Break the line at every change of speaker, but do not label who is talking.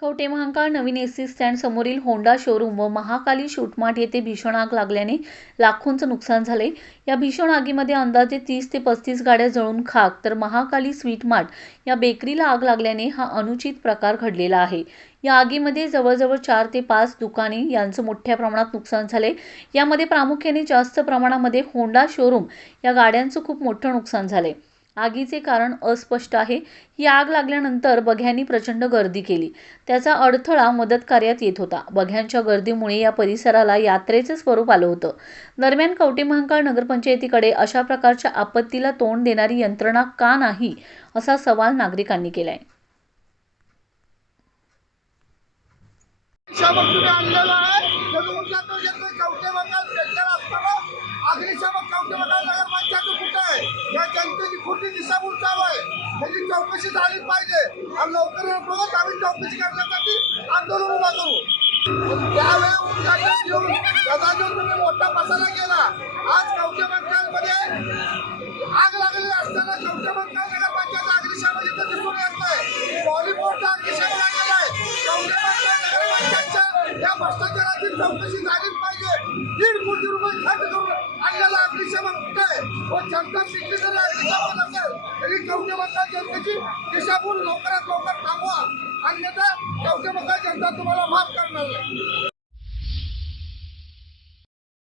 कवठे महांकाळ नवीन S C stand समोरील Honda showroom व महाकाली शूटमार्ट येथे भीषण आग लागल्याने लाखोंचं नुकसान झाले. या भीषण आगीमध्ये अंदाजे तीस ते पस्तीस गाड्या जळून खाक तर महाकाली स्वीट मार्ट या बेकरीला आग लागल्याने हा अनुचित प्रकार घडलेला आहे. या आगीमध्ये जवळजवळ चार ते पाच दुकाने यांचं मोठ्या प्रमाणात नुकसान झाले. यामध्ये प्रामुख्याने जास्त प्रमाणामध्ये होंडा शोरूम या गाड्यांचं खूप मोठं नुकसान झाले. आगीचे कारण अस्पष्ट आहे. ही आग लागल्यानंतर बघ्यांनी प्रचंड गर्दी केली. त्याचा अडथळा मदत कार्यात येत होता. बघ्यांच्या गर्दीमुळे या परिसराला यात्रेचे स्वरूप आलं होतं. दरम्यान कवटे महांकाळ नगरपंचायतीकडे अशा प्रकारच्या आपत्तीला तोंड देणारी यंत्रणा का नाही असा सवाल नागरिकांनी केलाय.
आहे. अग्निशामक या जनतेची खोटी दिशाभूल चालू आहे त्याची चौकशी झालीच पाहिजे. आणि लवकर बघत आम्ही चौकशी करण्यासाठी आंदोलन उभा करू. त्यावेळी उद्घाटन घेऊन त्याचा तुम्ही मोठा पसारा केला. आज कवठे बंगालमध्ये आग लागलेली असताना कवठे बंगाल नगरपंचायत अग्निशामक इथं दिसून येत नाही. बॉलिवूडचा अग्निशामक आलेला आहे. कवठे बंगाल नगरपंचायतच्या या भ्रष्टाचाराची चौकशी झालीच पाहिजे. दीड कोटी रुपये खर्च करून आणलेला अग्निशमन कुठे आहे? व जनता शिकली जरी लागेल तरी कवठे बंगाल जनतेची दिशाभूल लवकरात लवकर थांबवा. अन्यथा कवठे जनता तुम्हाला माफ करणार नाही.